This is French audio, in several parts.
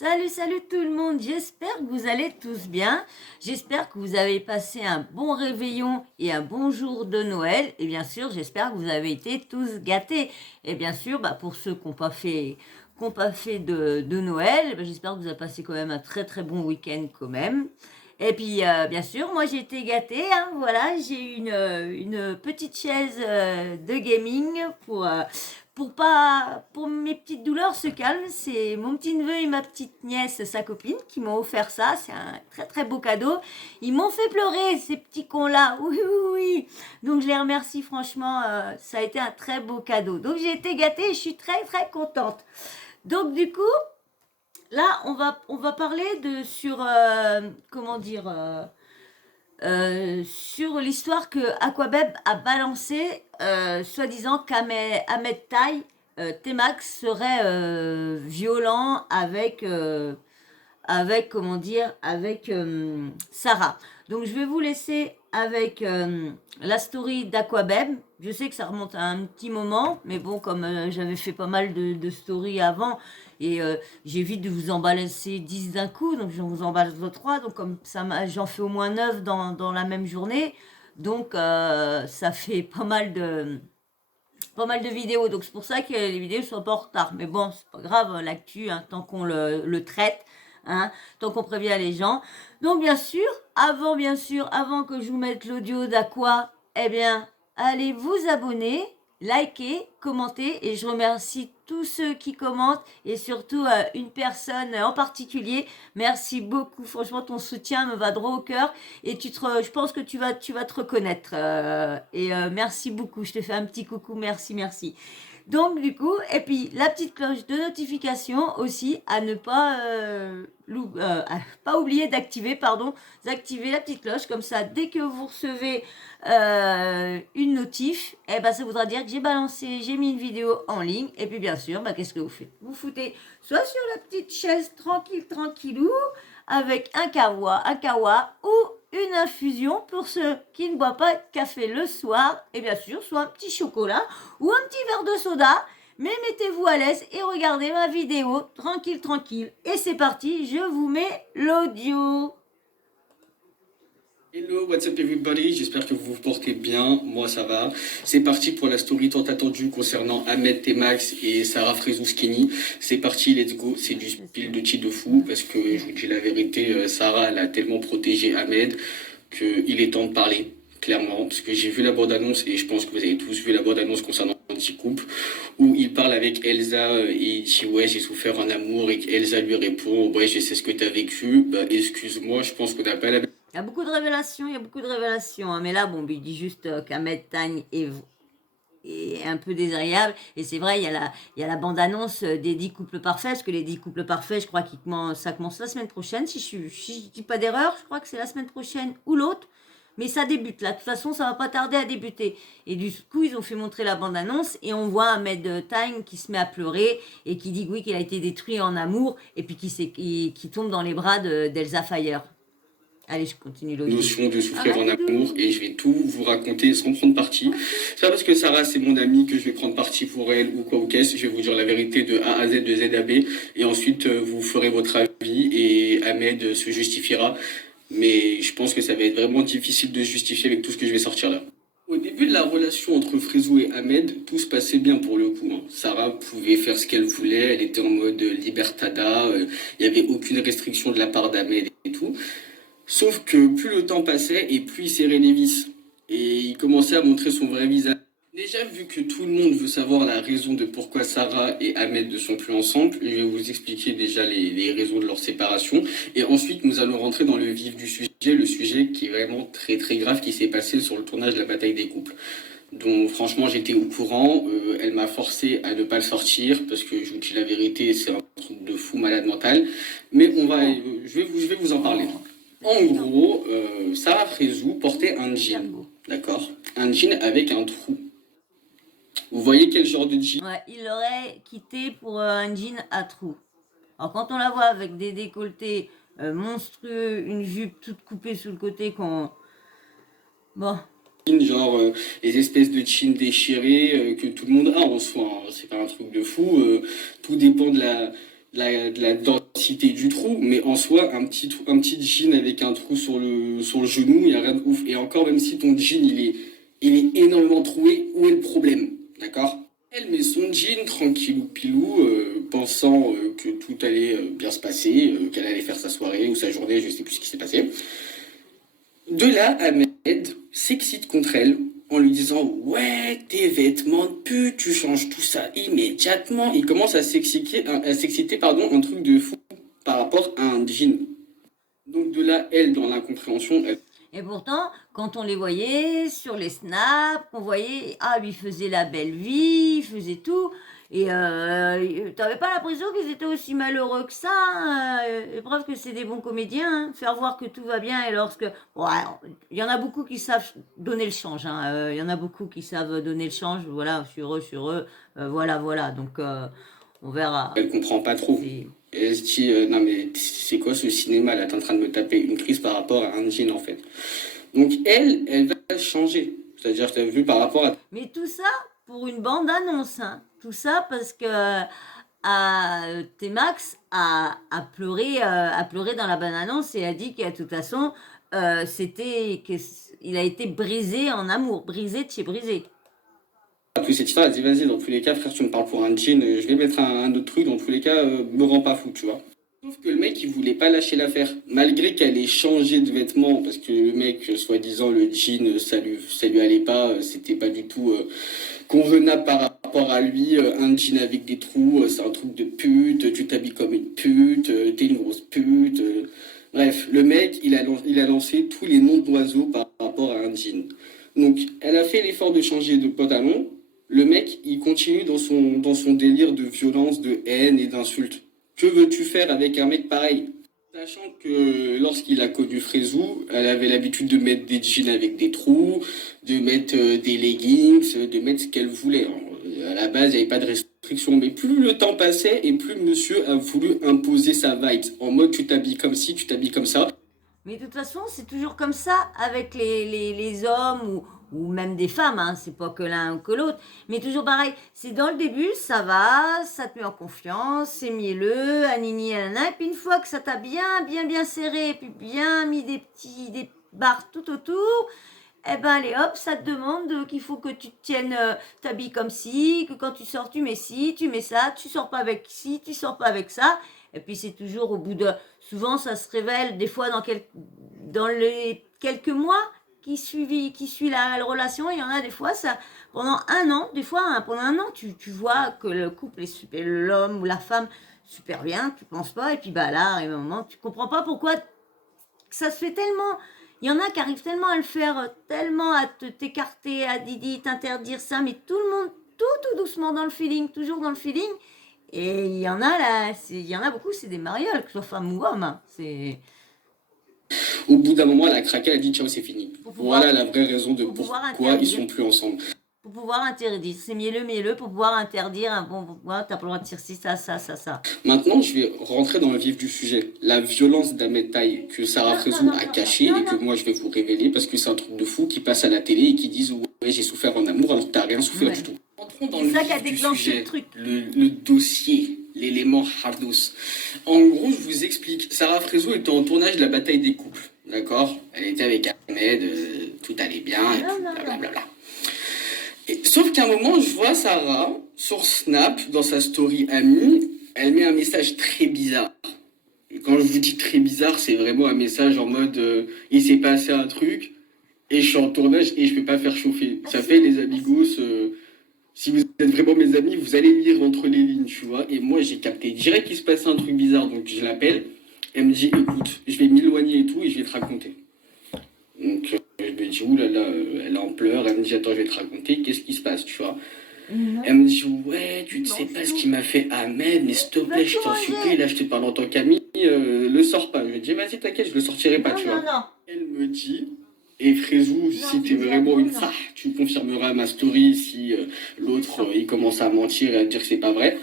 Salut, salut tout le monde, j'espère que vous allez tous bien, j'espère que vous avez passé un bon réveillon et un bon jour de Noël, et bien sûr j'espère que vous avez été tous gâtés, et bien sûr pour ceux qui n'ont pas fait de Noël, j'espère que vous avez passé quand même un très très bon week-end quand même. Et puis bien sûr moi j'ai été gâtée, hein, voilà, j'ai une petite chaise de gaming pour mes petites douleurs se calment. C'est mon petit neveu et ma petite nièce, sa copine, qui m'ont offert ça. C'est un très très beau cadeau. Ils m'ont fait pleurer, ces petits cons-là. Oui, oui, oui. Donc je les remercie franchement. Ça a été un très beau cadeau. Donc j'ai été gâtée et je suis très très contente. Donc du coup, là on va parler sur comment dire sur l'histoire que Aquabeb a balancé, soi-disant qu'Ahmed Taï, T-Max serait violent avec comment dire, avec Sarah. Donc je vais vous laisser avec la story d'Aquabeb. Je sais que ça remonte à un petit moment, mais bon, comme j'avais fait pas mal de stories avant, et j'évite de vous en balancer 10 d'un coup, donc j'en vous emballe 3, donc comme ça, j'en fais au moins 9 dans la même journée, donc ça fait pas mal de vidéos, donc c'est pour ça que les vidéos sont pas en retard. Mais bon, c'est pas grave, l'actu, hein, tant qu'on le traite, hein, tant qu'on prévient les gens. Donc bien sûr, avant que je vous mette l'audio d'Aqua, eh bien, allez vous abonner, liker, commenter, et je remercie tous ceux qui commentent, et surtout une personne en particulier. Merci beaucoup, franchement, ton soutien me va droit au cœur, et je pense que tu vas te reconnaître. Merci beaucoup, je te fais un petit coucou, merci, merci. Donc du coup, et puis la petite cloche de notification aussi à ne pas, à pas oublier d'activer, pardon, d'activer la petite cloche, comme ça dès que vous recevez une notif, ça voudra dire que j'ai mis une vidéo en ligne, et puis bien sûr, qu'est-ce que vous faites? Vous foutez soit sur la petite chaise tranquillou, avec un kawa ou une infusion pour ceux qui ne boivent pas de café le soir, et bien sûr, soit un petit chocolat ou un petit verre de soda, mais mettez-vous à l'aise et regardez ma vidéo tranquille. Et c'est parti, je vous mets l'audio. Hello, what's up everybody, j'espère que vous vous portez bien, moi ça va. C'est parti pour la story tant attendue concernant Ahmed T-Max et Sarah Frezouskini. C'est parti, let's go, c'est du spill de chi de fou, parce que je vous dis la vérité, Sarah elle a tellement protégé Ahmed qu'il est temps de parler, clairement, parce que j'ai vu la bande-annonce et je pense que vous avez tous vu la bande-annonce concernant Anti-Couple, où il parle avec Elsa et il dit ouais j'ai souffert en amour et qu'Elsa lui répond ouais je sais ce que t'as vécu, excuse-moi, je pense qu'on n'a pas la Il y a beaucoup de révélations, hein, mais là, bon, il dit juste qu'Ahmed Tagne est un peu désagréable. Et c'est vrai, il y a la bande-annonce des 10 couples parfaits, parce que les 10 couples parfaits, je crois ça commence la semaine prochaine, si je dis pas d'erreur, je crois que c'est la semaine prochaine ou l'autre. Mais ça débute là, de toute façon ça va pas tarder à débuter. Et du coup ils ont fait montrer la bande-annonce et on voit Ahmed Tagne qui se met à pleurer et qui dit oui qu'il a été détruit en amour et puis qui tombe dans les bras d'Elsa Fire. Allez, je continue l'audio. Notion de souffrir en amour et je vais tout vous raconter sans prendre parti. C'est pas parce que Sarah c'est mon amie que je vais prendre parti pour elle ou quoi ou qu'est-ce. Je vais vous dire la vérité de A à Z, de Z à B et ensuite vous ferez votre avis et Ahmed se justifiera. Mais je pense que ça va être vraiment difficile de se justifier avec tout ce que je vais sortir là. Au début de la relation entre Frezou et Ahmed, tout se passait bien pour le coup, hein. Sarah pouvait faire ce qu'elle voulait, elle était en mode libertada, il n'y avait aucune restriction de la part d'Ahmed et tout. Sauf que plus le temps passait et plus il serrait les vis. Et il commençait à montrer son vrai visage. Déjà, vu que tout le monde veut savoir la raison de pourquoi Sarah et Ahmed ne sont plus ensemble, je vais vous expliquer déjà les raisons de leur séparation. Et ensuite, nous allons rentrer dans le vif du sujet, le sujet qui est vraiment très très grave qui s'est passé sur le tournage de la bataille des couples. Donc franchement, j'étais au courant. Elle m'a forcé à ne pas le sortir parce que je vous dis la vérité, c'est un truc de fou malade mental. Mais je vais vous en parler. En gros, Sarah Frezou portait un jean, d'accord? Un jean avec un trou. Vous voyez quel genre de jean? Ouais, il l'aurait quitté pour un jean à trous. Alors quand on la voit avec des décolletés monstrueux, une jupe toute coupée sous le côté, bon. Genre les espèces de jeans déchirés que tout le monde a en soi, hein. C'est pas un truc de fou. Tout dépend de la densité du trou, mais en soi, un petit jean avec un trou sur le genou, il n'y a rien de ouf. Et encore, même si ton jean, il est énormément troué, où est le problème? D'accord? Elle met son jean tranquillou pilou, pensant que tout allait bien se passer, qu'elle allait faire sa soirée ou sa journée, je sais plus ce qui s'est passé. De là, Ahmed s'excite contre elle en lui disant ouais, tes vêtements de pute, tu changes tout ça immédiatement. Il commence à s'exciter, pardon, un truc de fou par rapport à un jean. Donc de là, elle, dans l'incompréhension, elle Et pourtant, quand on les voyait sur les snaps, on voyait, ah, lui faisait la belle vie, il faisait tout. Et t'avais pas l'impression qu'ils étaient aussi malheureux que ça, hein. Et preuve que c'est des bons comédiens, hein. Faire voir que tout va bien et lorsque... Ouais, il y en a beaucoup qui savent donner le change, hein. Il y en a beaucoup qui savent donner le change, voilà, sur eux, voilà, voilà. Donc, on verra. elle comprend pas trop. C'est... Et elle se dit non mais c'est quoi ce cinéma là? T'es en train de me taper une crise par rapport à un jean en fait. Donc elle va changer. C'est-à-dire, tu as vu par rapport à Mais tout ça pour une bande-annonce, hein. Tout ça parce que T-Max a pleuré dans la bande-annonce et a dit qu'à toute façon, il a été brisé en amour, brisé de chez brisé. plus cette histoire, elle dit vas-y, dans tous les cas, frère, tu me parles pour un jean, je vais mettre un autre truc, dans tous les cas, me rends pas fou, tu vois. Sauf que le mec, il voulait pas lâcher l'affaire. Malgré qu'elle ait changé de vêtements, parce que le mec, soi-disant, le jean, ça lui allait pas, c'était pas du tout convenable par rapport à lui. Un jean avec des trous, c'est un truc de pute, tu t'habilles comme une pute, t'es une grosse pute. Bref, le mec, il a lancé tous les noms d'oiseaux par rapport à un jean. Donc, elle a fait l'effort de changer de pantalon. Le mec, il continue dans son délire de violence, de haine et d'insultes. Que veux-tu faire avec un mec pareil? Sachant que lorsqu'il a connu Frézou, elle avait l'habitude de mettre des jeans avec des trous, de mettre des leggings, de mettre ce qu'elle voulait. À la base, il n'y avait pas de restriction, mais plus le temps passait et plus monsieur a voulu imposer sa vibe. En mode, tu t'habilles comme ci, tu t'habilles comme ça. Mais de toute façon, c'est toujours comme ça avec les hommes ou même des femmes, hein. C'est pas que l'un ou que l'autre. Mais toujours pareil, c'est dans le début, ça va, ça te met en confiance, c'est mielleux, anini, anana. Et puis une fois que ça t'a bien serré, et puis bien mis des barres tout autour, eh ben allez hop, ça te demande qu'il faut que tu te tiennes, t'habilles comme ci, que quand tu sors, tu mets ci, tu mets ça, tu sors pas avec ci, tu sors pas avec ça. Et puis c'est toujours au bout de... Souvent ça se révèle des fois dans les quelques mois qui suit la relation. Il y en a des fois, ça, pendant un an, des fois hein, pendant un an, tu vois que le couple est super, l'homme ou la femme super bien, tu penses pas. Et puis bah là, à un moment, tu comprends pas pourquoi ça se fait tellement. Il y en a qui arrivent tellement à le faire, tellement à t'écarter, à Didi, t'interdire ça, mais tout le monde, tout doucement dans le feeling, toujours dans le feeling. Et il y en a là, il y en a beaucoup, c'est des marioles, que ce soit femme ou homme, hein. C'est Au bout d'un moment, elle a craqué, elle a dit ciao, c'est fini. pouvoir, Voilà la vraie raison de pour pouvoir pourquoi ils interdire, sont plus ensemble. pour pouvoir interdire. C'est mielleux, pour pouvoir interdire. Bon, t'as pas le droit de dire ci, ça. Maintenant, je vais rentrer dans le vif du sujet. La violence d'Ahmed Taï que Sarah Frézou a cachée et que moi je vais vous révéler parce que c'est un truc de fou qui passe à la télé et qui disent ouais, j'ai souffert en amour alors que t'as rien souffert du tout. Entrons dans le C'est ça qui a vif du déclenché sujet, le truc. le dossier, l'élément hardos. En gros, je vous explique. Sarah Frézou était en tournage de la bataille des couples. D'accord? Elle était avec Ahmed, tout allait bien, et tout, blablabla. Sauf qu'à un moment, je vois Sarah sur Snap, dans sa story amie, elle met un message très bizarre. Et quand je vous dis très bizarre, c'est vraiment un message en mode il s'est passé un truc et je suis en tournage et je peux pas faire chauffer. Ça fait les amigos. Si vous êtes vraiment mes amis, vous allez lire entre les lignes, tu vois. Et moi, j'ai capté direct qu'il se passait un truc bizarre, donc je l'appelle. Elle me dit écoute, je vais m'éloigner et tout et je vais te raconter. Donc je me dis oulala, elle est en pleurs, elle me dit attends, je vais te raconter, qu'est-ce qui se passe, tu vois. Elle me dit ouais, tu ne sais pas ce qu'il m'a fait Ahmed, mais s'il te plaît, je t'en supplie, là je te parle en tant qu'ami, le sors pas. Je lui dis vas-y, t'inquiète, je le sortirai pas, tu vois. Elle me dit, et Frézou, si t'es vraiment une ça, tu confirmeras ma story si l'autre il commence à mentir et à dire que c'est pas vrai.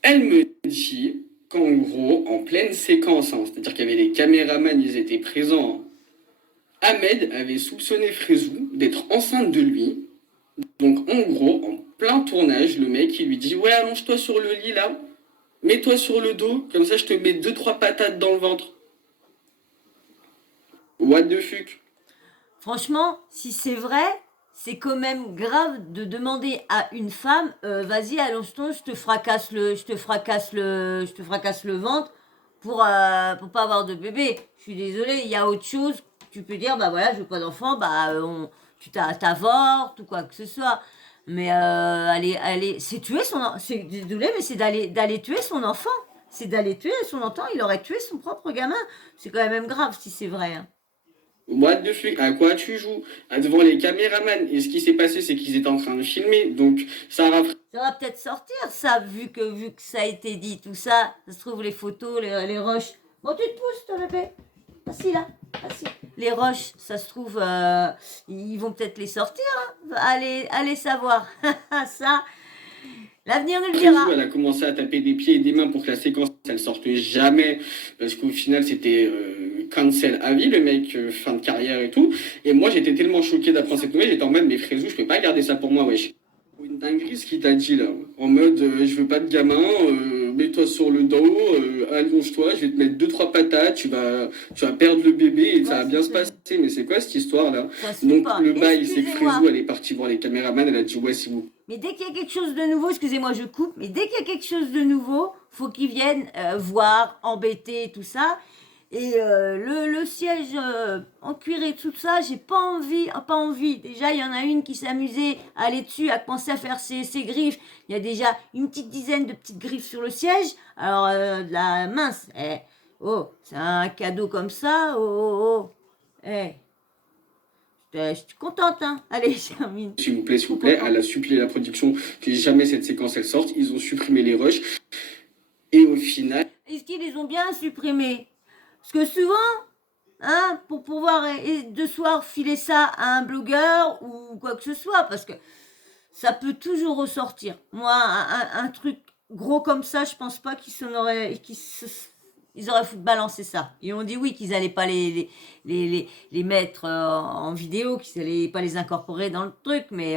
Elle me dit qu'en gros, en pleine séquence, hein, c'est-à-dire qu'il y avait les caméramans, ils étaient présents, Ahmed avait soupçonné Frézou d'être enceinte de lui. Donc en gros, en plein tournage, le mec il lui dit ouais, allonge-toi sur le lit là. Mets-toi sur le dos, comme ça je te mets deux, trois patates dans le ventre. What the fuck? Franchement, si c'est vrai, c'est quand même grave de demander à une femme, vas-y, allonge-toi, je te fracasse le ventre pour pas avoir de bébé. Je suis désolée, il y a autre chose. Tu peux dire, bah voilà, je veux pas d'enfant, tu t'avortes ou quoi que ce soit. Mais c'est tuer c'est désolé, mais c'est d'aller tuer son enfant. C'est d'aller tuer son enfant. Il aurait tué son propre gamin. C'est quand même grave si c'est vrai, hein. What the fuck? À quoi tu joues? Devant les caméramans. Et ce qui s'est passé, c'est qu'ils étaient en train de filmer. Donc, Sarah. Ça va peut-être sortir, ça, vu que ça a été dit, tout ça. Ça se trouve, les photos, les rushs. Bon, tu te pousses, toi, bébé. Assis, là. Assis. Les rushs, ça se trouve, ils vont peut-être les sortir. Hein. Allez savoir. Ça, l'avenir nous le dira. Elle a commencé à taper des pieds et des mains pour que la séquence, elle sorte jamais. Parce qu'au final, c'était cancel à vie, le mec, fin de carrière et tout. Et moi, j'étais tellement choqué d'apprendre cette nouvelle. J'étais en mode, mais Frézou, je peux pas garder ça pour moi, wesh. Une dinguerie ce qu'il t'a dit là, en mode je veux pas de gamin, mets-toi sur le dos, allonge-toi, je vais te mettre deux trois patates, tu vas perdre le bébé et ça va bien se passer. Mais c'est quoi cette histoire là? Donc le bail c'est que Frézou elle est partie voir les caméramans, elle a dit ouais c'est vous. Mais dès qu'il y a quelque chose de nouveau, excusez-moi je coupe, mais dès qu'il y a quelque chose de nouveau, faut qu'ils viennent voir, embêter, tout ça. Et le siège en cuir et tout ça, j'ai pas envie. Déjà, il y en a une qui s'amusait à aller dessus, à penser à faire ses griffes. Il y a déjà une petite dizaine de petites griffes sur le siège. Alors, la mince, c'est un cadeau comme ça, je suis contente, hein. Allez, Charmine. S'il vous plaît, elle a supplié la production que jamais cette séquence elle sorte. Ils ont supprimé les rushs. Et au final... Est-ce qu'ils les ont bien supprimés? Parce que souvent, hein, pour pouvoir de soir filer ça à un blogueur ou quoi que ce soit, parce que ça peut toujours ressortir. Moi, un truc gros comme ça, je pense pas ils auraient balancé ça. Ils ont dit oui, qu'ils allaient pas les mettre en vidéo, qu'ils allaient pas les incorporer dans le truc, mais...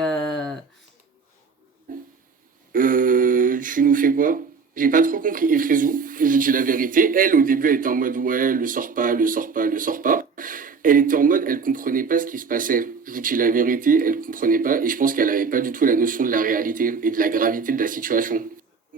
Tu nous fais quoi? J'ai pas trop compris. Et Frézou, je dis la vérité, elle au début elle était en mode ouais, le sort pas. Elle était en mode, elle comprenait pas ce qui se passait. Je vous dis la vérité, elle comprenait pas et je pense qu'elle avait pas du tout la notion de la réalité et de la gravité de la situation.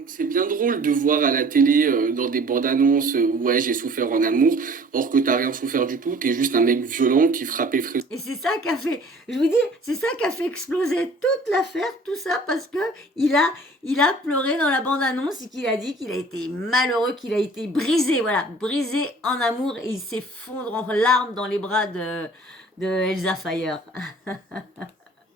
C'est bien drôle de voir à la télé, dans des bandes annonces, ouais, j'ai souffert en amour, or que t'as rien souffert du tout, t'es juste un mec violent qui frappait Frézou. Et c'est ça qui a fait, je vous dis, c'est ça qui a fait exploser toute l'affaire, tout ça, parce que il a pleuré dans la bande annonce et qu'il a dit qu'il a été malheureux, qu'il a été brisé, voilà, brisé en amour et il s'effondre en larmes dans les bras de Elsa Fire.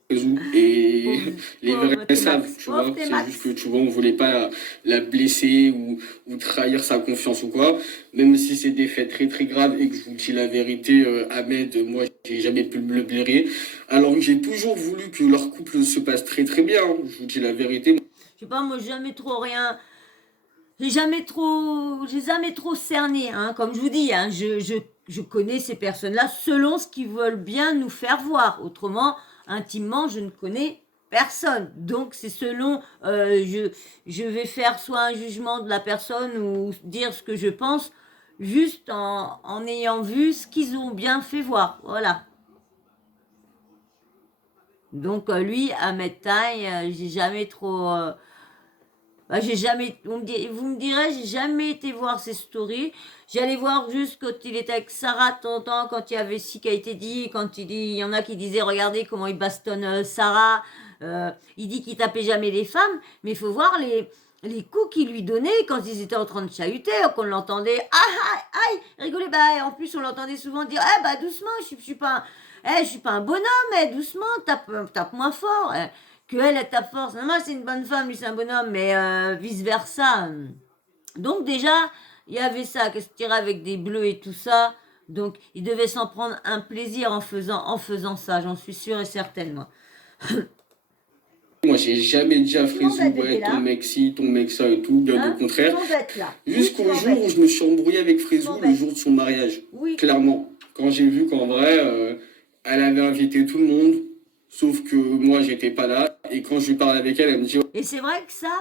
Et les vrais savent, tu vois, c'est juste que tu vois, on voulait pas la blesser ou trahir sa confiance ou quoi, même si c'est des faits très très graves et que je vous dis la vérité, Ahmed, moi j'ai jamais pu me le blairer, alors que j'ai toujours voulu que leur couple se passe très très bien, je vous dis la vérité. Je sais pas, moi jamais trop rien, j'ai jamais trop cerné, hein, comme je vous dis, hein, je connais ces personnes-là selon ce qu'ils veulent bien nous faire voir, autrement... Intimement, je ne connais personne. Donc, c'est selon, je vais faire soit un jugement de la personne ou dire ce que je pense, juste en ayant vu ce qu'ils ont bien fait voir. Voilà. Donc, lui, Ahmed Taï, j'ai jamais trop... vous me direz, j'ai jamais été voir ses stories. J'allais voir juste quand il était avec Sarah de temps en temps, quand il y avait ci qui a été dit, quand il y en a qui disaient, regardez comment il bastonne Sarah. Il dit qu'il tapait jamais les femmes, mais il faut voir les coups qu'il lui donnait quand ils étaient en train de chahuter, qu'on l'entendait, aïe, rigoler, en plus on l'entendait souvent dire, doucement, je suis pas un bonhomme, doucement, tape moins fort. Elle tape fort. Moi, c'est une bonne femme, lui, c'est un bonhomme, mais vice-versa. Donc, déjà, il y avait ça, que se tirait avec des bleus et tout ça. Donc, il devait s'en prendre un plaisir en faisant ça, j'en suis sûre et certaine, moi. Moi, j'ai jamais dit à Frézou, ouais, ton mec ci, ton mec ça et tout, bien au contraire. Jusqu'au jour où je me suis embrouillé avec Frézou le jour de son mariage. Oui. Clairement. Quand j'ai vu qu'en vrai, elle avait invité tout le monde, sauf que moi, j'étais pas là. Et quand je lui parle avec elle, elle me dit... Et c'est vrai que ça,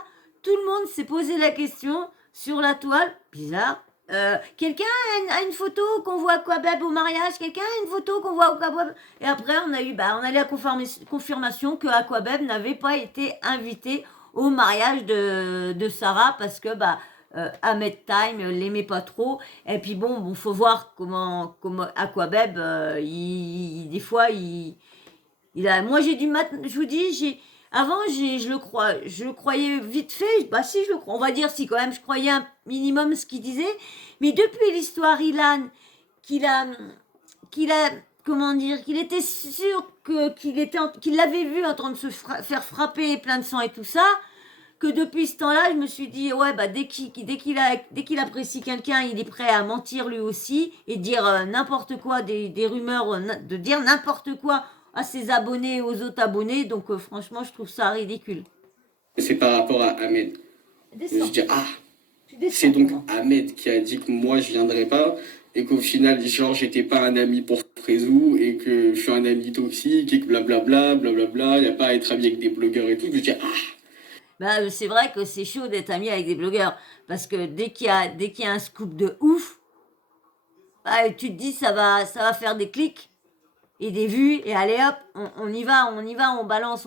tout le monde s'est posé la question, sur la toile, bizarre. Quelqu'un a une photo qu'on voit Aquabeb au mariage? Quelqu'un a une photo qu'on voit Aquabeb? Et après, on a eu la confirmation que Aquabeb n'avait pas été invité au mariage de Sarah parce que Ahmed Time l'aimait pas trop. Et puis bon, faut voir comment Aquabeb, des fois, moi j'ai du mat, je vous dis, avant je le croyais vite fait, bah si je le crois, on va dire si quand même, je croyais un minimum ce qu'il disait, mais depuis l'histoire Ilan, qu'il a, qu'il a, comment dire, qu'il était sûr qu'il l'avait vu en train de se faire frapper plein de sang et tout ça, que depuis ce temps-là, je me suis dit, ouais, dès qu'il apprécie quelqu'un, il est prêt à mentir lui aussi et dire n'importe quoi, des rumeurs, de dire n'importe quoi à ses abonnés et aux autres abonnés. Donc, franchement, je trouve ça ridicule. C'est par rapport à Ahmed. Je me dis, c'est donc Ahmed qui a dit que moi, je viendrais pas et qu'au final, genre, j'étais pas un ami pour Frézou et que je suis un ami toxique et que blablabla, blablabla, il n'y a pas à être ami avec des blogueurs et tout. Je me dis, c'est vrai que c'est chaud d'être ami avec des blogueurs parce que dès qu'il y a un scoop de ouf, tu te dis ça va faire des clics et des vues et allez hop, on y va, on balance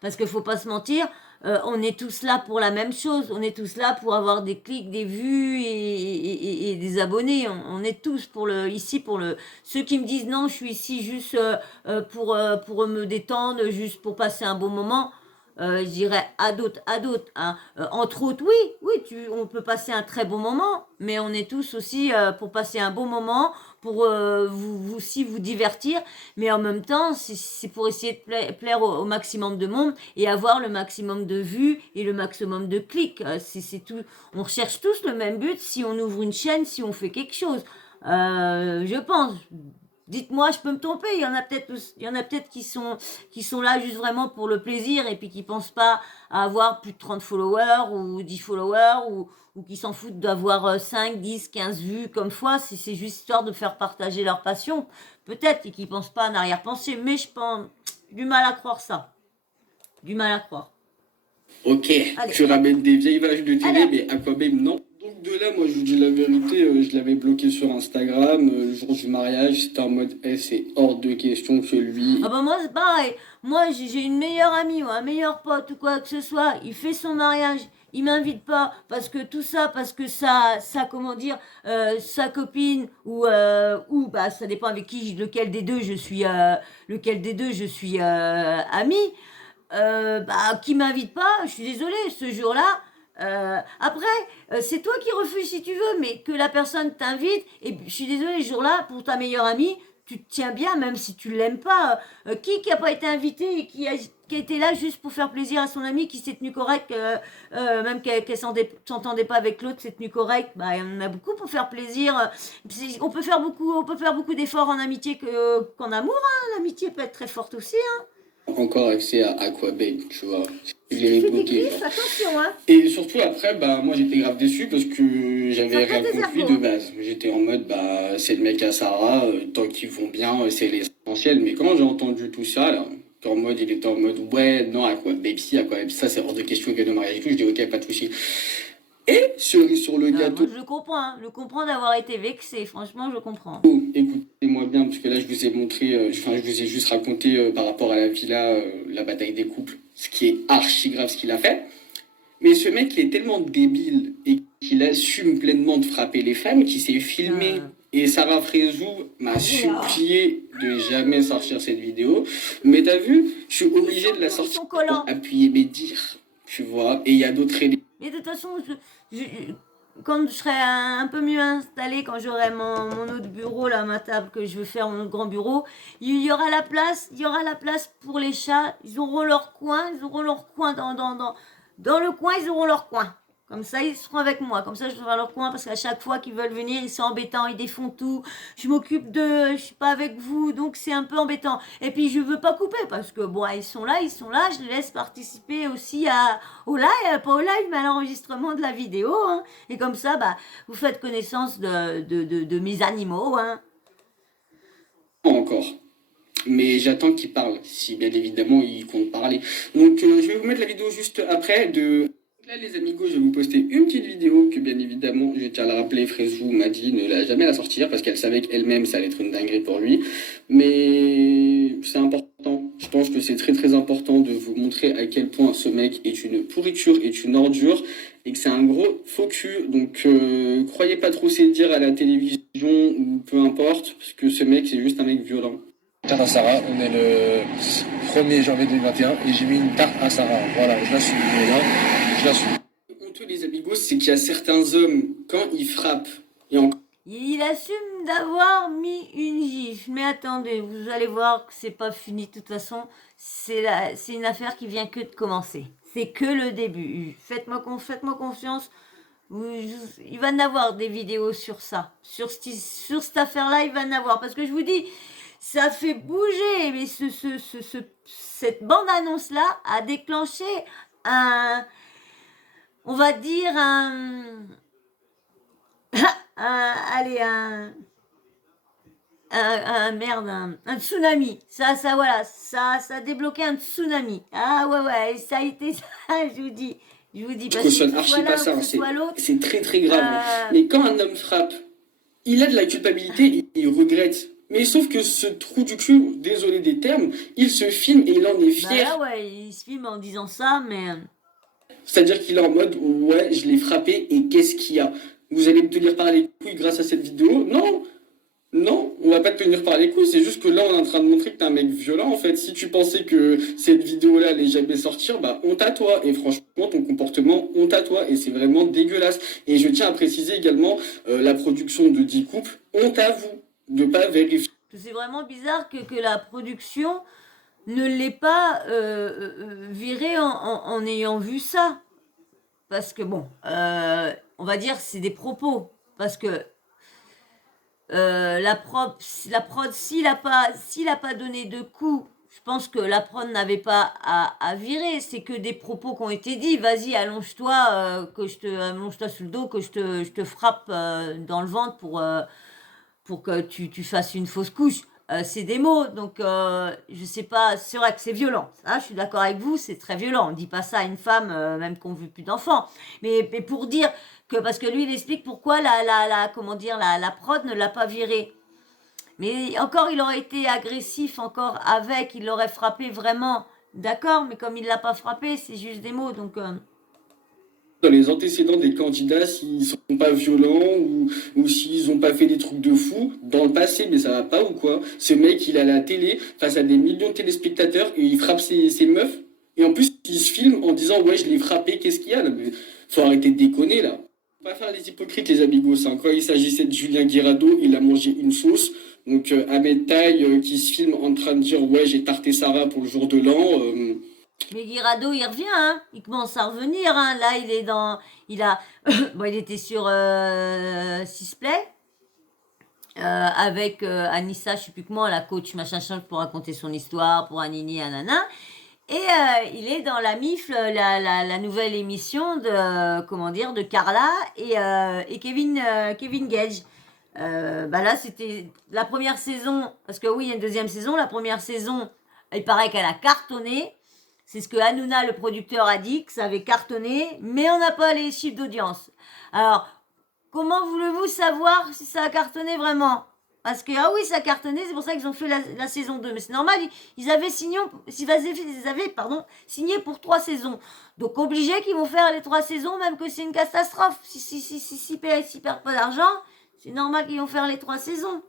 parce qu'il faut pas se mentir, on est tous là pour la même chose, on est tous là pour avoir des clics, des vues et des abonnés, on est tous ici pour ceux qui me disent non, je suis ici juste pour me détendre, juste pour passer un bon moment. Je dirais à d'autres. Hein. Entre autres, on peut passer un très bon moment, mais on est tous aussi pour passer un bon moment, pour vous aussi vous divertir, mais en même temps, c'est pour essayer de plaire au maximum de monde et avoir le maximum de vues et le maximum de clics. C'est tout. On recherche tous le même but si on ouvre une chaîne, si on fait quelque chose. Je pense. Dites-moi, je peux me tromper. Il y en a peut-être qui sont là juste vraiment pour le plaisir et puis qui pensent pas à avoir plus de 30 followers ou 10 followers ou qui s'en foutent d'avoir 5, 10, 15 vues comme fois. Si c'est juste histoire de faire partager leur passion, peut-être, et qui pensent pas en arrière-pensée. Mais je pense, du mal à croire ça. Du mal à croire. Ok, allez. Tu ramènes des vieilles vaches de télé, mais Aquabeb, non. Donc de là, moi, je vous dis la vérité, je l'avais bloqué sur Instagram. Le jour du mariage, c'était en mode, c'est hors de question que lui... Ah moi, c'est pareil. Moi, j'ai une meilleure amie ou un meilleur pote ou quoi que ce soit. Il fait son mariage. Il m'invite pas parce que tout ça, parce que ça comment dire, sa copine ou ça dépend avec lequel des deux je suis amie. Qui m'invite pas, je suis désolée, ce jour-là. Après, c'est toi qui refuses si tu veux, mais que la personne t'invite, et je suis désolée, ce jour-là, pour ta meilleure amie, tu te tiens bien, même si tu l'aimes pas. Qui a pas été invité et qui a été là juste pour faire plaisir à son ami, qui s'est tenu correct, même qu'elle s'entendait pas avec l'autre, s'est tenu correct. Il y en a beaucoup pour faire plaisir. On peut faire beaucoup d'efforts en amitié qu'en amour. Hein. L'amitié peut être très forte aussi. Hein. Encore accès à Aquabeb, tu vois. Je l'ai bloqué. Attention, hein. Et surtout après, moi j'étais grave déçu parce que j'avais rien compris de base. J'étais en mode, c'est le mec à Sarah, tant qu'ils vont bien, c'est l'essentiel. Mais quand j'ai entendu tout ça, là, il était en mode, ouais, non, Aquabeb, ça c'est hors de question qu'il y ait de mariage et tout, je dis, ok, pas de soucis. Et cerise sur le gâteau. Moi, je le comprends, hein. Je comprends d'avoir été vexé, franchement, je comprends. Oh, écoutez-moi bien, parce que là, je vous ai montré, je vous ai juste raconté par rapport à la villa, la bataille des couples, ce qui est archi grave ce qu'il a fait. Mais ce mec, il est tellement débile et qu'il assume pleinement de frapper les femmes qu'il s'est filmé. Et Sarah Frézou m'a supplié de jamais sortir cette vidéo. Mais t'as vu, je suis obligé de la sortir pour appuyer mes dires, tu vois. Et il y a d'autres éléments. Mais de toute façon, quand je serai un peu mieux installée, quand j'aurai mon autre bureau, là, ma table que je veux faire, mon autre grand bureau, il y aura la place pour les chats. Ils auront leur coin dans le coin, ils auront leur coin. Comme ça, ils seront avec moi. Comme ça, je serai à leur coin parce qu'à chaque fois qu'ils veulent venir, ils sont embêtants, ils défont tout. Je m'occupe d'eux, je suis pas avec vous, donc c'est un peu embêtant. Et puis, je veux pas couper parce que, ils sont là, je les laisse participer aussi au live, pas au live, mais à l'enregistrement de la vidéo. Hein. Et comme ça, vous faites connaissance de mes animaux. Hein. Encore. Mais j'attends qu'il parle, si bien évidemment il compte parler. Donc, je vais vous mettre la vidéo juste après de Là, les amigos, je vais vous poster une petite vidéo que, bien évidemment, je tiens à la rappeler, Frezou m'a dit ne la jamais la sortir parce qu'elle savait qu'elle-même, ça allait être une dinguerie pour lui. Mais c'est important. Je pense que c'est très très important de vous montrer à quel point ce mec est une pourriture, est une ordure et que c'est un gros faux cul. Donc, croyez pas trop ces dires à la télévision ou peu importe, parce que ce mec, c'est juste un mec violent. Tarte à Sarah, on est le 1er janvier 2021 et j'ai mis une tarte à Sarah. Voilà, je l'assume. Là, je l'assume. Honteux les amigos, c'est qu'il y a certains hommes, quand ils frappent, et encore. Il assume d'avoir mis une gifle. Mais attendez, vous allez voir que c'est pas fini. De toute façon, c'est une affaire qui vient que de commencer. C'est que le début. Faites-moi confiance. Il va y en avoir des vidéos sur ça. Sur cette affaire-là, il va y en avoir. Parce que je vous dis, ça fait bouger. Mais cette bande-annonce-là a déclenché on va dire un tsunami. Ça a débloqué un tsunami. Ah ouais, ça a été ça, je vous dis. Je cautionne archi pas ça, c'est très très grave. Mais quand un homme frappe, il a de la culpabilité, il regrette. Mais sauf que ce trou du cul, désolé des termes, il se filme et il en est fier. Bah là, ouais, il se filme en disant ça, mais... C'est-à-dire qu'il est en mode, ouais, je l'ai frappé et qu'est-ce qu'il y a? Vous allez me tenir par les couilles grâce à cette vidéo? Non, on va pas te tenir par les couilles, c'est juste que là on est en train de montrer que t'es un mec violent en fait. Si tu pensais que cette vidéo-là allait jamais sortir, bah honte à toi. Et franchement, ton comportement, honte à toi. Et c'est vraiment dégueulasse. Et je tiens à préciser également la production de 10 couples, honte à vous de pas vérifier. C'est vraiment bizarre que la production ne l'ait pas viré en ayant vu ça. Parce que bon, on va dire c'est des propos. Parce que la prod, s'il a pas donné de coups, je pense que la prod n'avait pas à virer. C'est que des propos qui ont été dits. Vas-y, allonge-toi, allonge-toi sous le dos, que je te frappe dans le ventre pour que tu fasses une fausse couche. C'est des mots, donc je sais pas, c'est vrai que c'est violent. Ça, je suis d'accord avec vous, c'est très violent. On dit pas ça à une femme, même qu'on veut plus d'enfants. Mais pour dire que, parce que lui, il explique pourquoi la prod ne l'a pas viré. Mais encore, il aurait été agressif encore avec, il l'aurait frappé vraiment. D'accord, mais comme il l'a pas frappé, c'est juste des mots, donc... Dans les antécédents des candidats, s'ils sont pas violents ou s'ils ont pas fait des trucs de fou dans le passé, mais ça va pas ou quoi? Ce mec, il est à la télé face à des millions de téléspectateurs et il frappe ses meufs. Et en plus, il se filme en disant ouais, je l'ai frappé, qu'est-ce qu'il y a là? Mais faut arrêter de déconner là. On va faire les hypocrites, les amigos. Hein. Quand il s'agissait de Julien Guirado, il a mangé une sauce. Donc Ahmed Taï qui se filme en train de dire ouais, j'ai tarté Sarah pour le jour de l'an. Mais Guirado, il revient, hein. Il commence à revenir, hein. Là, il était sur Sisplay avec Anissa, je sais plus comment, la coach machin pour raconter son histoire, pour Anini, Anana. Et il est dans la MIF, la nouvelle émission de Carla et Kevin Gage. Là, c'était la première saison, parce que oui, il y a une deuxième saison. La première saison, il paraît qu'elle a cartonné. C'est ce que Hanouna, le producteur, a dit, que ça avait cartonné, mais on n'a pas les chiffres d'audience. Alors, comment voulez-vous savoir si ça a cartonné vraiment? Parce que, ah oui, ça a cartonné, c'est pour ça qu'ils ont fait la saison 2. Mais c'est normal, ils avaient signé pour 3 saisons. Donc, obligé qu'ils vont faire les 3 saisons, même que c'est une catastrophe. Si perdent pas d'argent, c'est normal qu'ils vont faire les 3 saisons.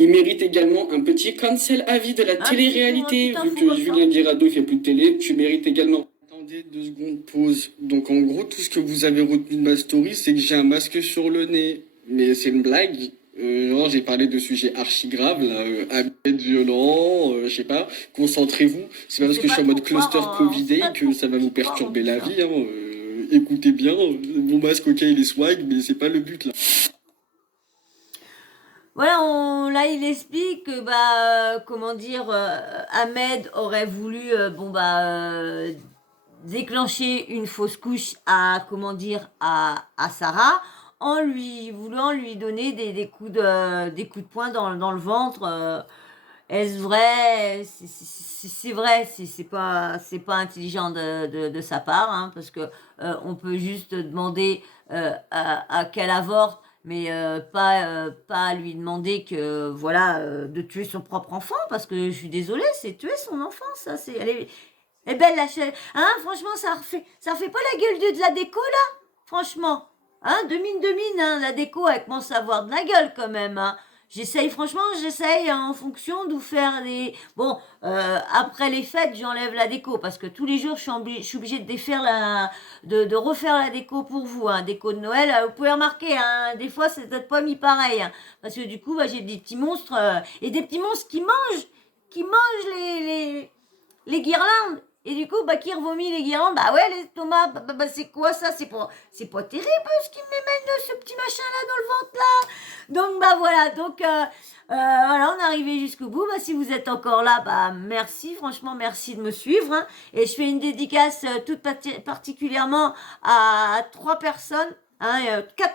Il mérite également un petit cancel avis de la télé-réalité. Vu que Julien Guirado fait plus de télé, tu mérites également. Attendez 2 secondes, pause. Donc en gros, tout ce que vous avez retenu de ma story, c'est que j'ai un masque sur le nez. Mais c'est une blague. J'ai parlé de sujets archi graves, là, être violent, je sais pas, concentrez-vous. C'est pas parce que je suis en mode cluster Covidé que ça va vous perturber la vie. Écoutez bien, mon masque, ok, il est swag, mais c'est pas le but là. Voilà, là il explique que Ahmed aurait voulu déclencher une fausse couche à Sarah voulant lui donner des coups de poing dans le ventre est-ce vrai? C'est vrai, c'est pas intelligent de sa part, hein, parce que on peut juste demander à qu'elle avorte, mais pas lui demander que voilà de tuer son propre enfant, parce que je suis désolée, c'est tuer son enfant, ça, c'est elle est belle la chaîne, hein, franchement, ça refait pas la gueule de la déco là, franchement, hein, de mine, hein, la déco, elle commence à avoir de la gueule quand même, hein. Franchement, j'essaye en fonction d'où faire des... Bon, après les fêtes, j'enlève la déco parce que tous les jours, je suis obligée de défaire de refaire la déco pour vous, hein, déco de Noël. Vous pouvez remarquer, hein, des fois, c'est peut-être pas mis pareil, hein, parce que du coup, bah, j'ai des petits monstres et des petits monstres qui mangent les guirlandes. Et du coup, bah, qui revomit les guirlandes? Bah ouais, les tomates, c'est quoi ça? C'est pas terrible ce qui m'émène ce petit machin là dans le ventre là. Donc bah voilà, donc voilà, on est arrivé jusqu'au bout. Bah, si vous êtes encore là, bah merci, franchement merci de me suivre, hein. Et je fais une dédicace toute particulièrement à 3 personnes. Hein, 4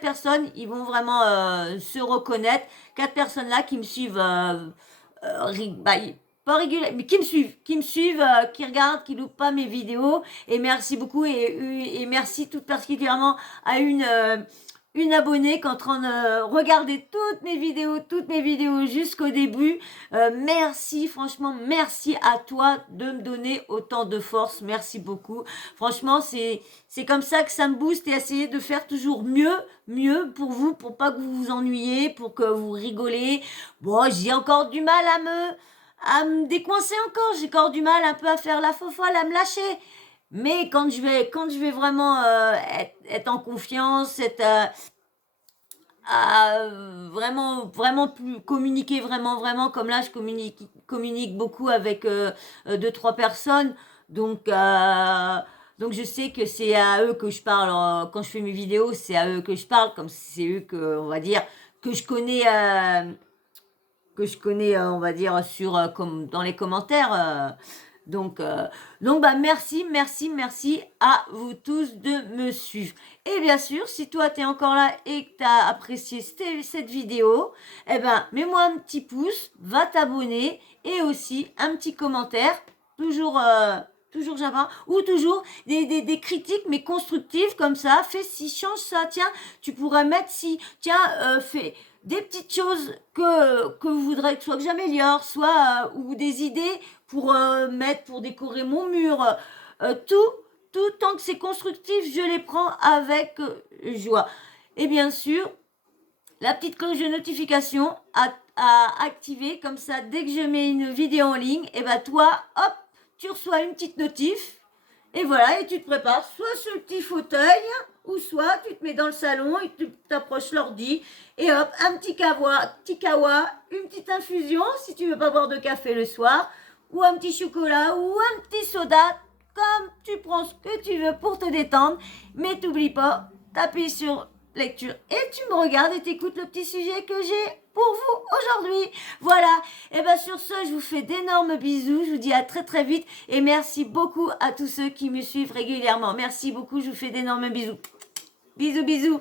personnes, ils vont vraiment se reconnaître. 4 personnes là qui me suivent bah, pas régulier, mais qui me suivent, qui regardent, qui loupent pas mes vidéos. Et merci beaucoup et merci tout particulièrement à une abonnée qui est en train de regarder toutes mes vidéos jusqu'au début. Merci, franchement, merci à toi de me donner autant de force. Merci beaucoup. Franchement, c'est comme ça que ça me booste et essayer de faire toujours mieux pour vous, pour pas que vous vous ennuyiez, pour que vous rigolez. Bon, j'ai encore du mal à me décoincer encore. J'ai encore du mal un peu à faire la fofolle, à me lâcher. Mais quand je vais vraiment être en confiance, vraiment plus communiquer vraiment comme là je communique beaucoup avec 2-3 personnes. Donc je sais que c'est à eux que je parle quand je fais mes vidéos, c'est à eux que je parle, comme c'est eux que on va dire que je connais on va dire, comme dans les commentaires. Donc, bah, merci à vous tous de me suivre. Et bien sûr, si toi, tu es encore là et que tu as apprécié cette vidéo, eh ben, mets-moi un petit pouce, va t'abonner et aussi un petit commentaire, toujours Java, ou toujours des critiques, mais constructives comme ça. Fais ci, change ça, tiens, tu pourrais mettre ci, tiens, fais des petites choses que vous voudrez que j'améliore, soit ou des idées pour mettre, pour décorer mon mur, tout tant que c'est constructif, je les prends avec joie. Et bien sûr, la petite cloche de notification à activer, comme ça, dès que je mets une vidéo en ligne, et ben toi, hop, tu reçois une petite notif, et voilà, et tu te prépares soit sur le petit fauteuil, ou soit tu te mets dans le salon et tu t'approches l'ordi, et hop, un petit kawa, une petite infusion, si tu veux pas boire de café le soir, ou un petit chocolat, ou un petit soda, comme tu prends ce que tu veux pour te détendre, mais t'oublie pas, t'appuies sur lecture et tu me regardes et t'écoutes le petit sujet que j'ai pour vous aujourd'hui. Voilà, et bien sur ce, je vous fais d'énormes bisous, je vous dis à très vite et merci beaucoup à tous ceux qui me suivent régulièrement. Merci beaucoup, je vous fais d'énormes bisous. Bisous.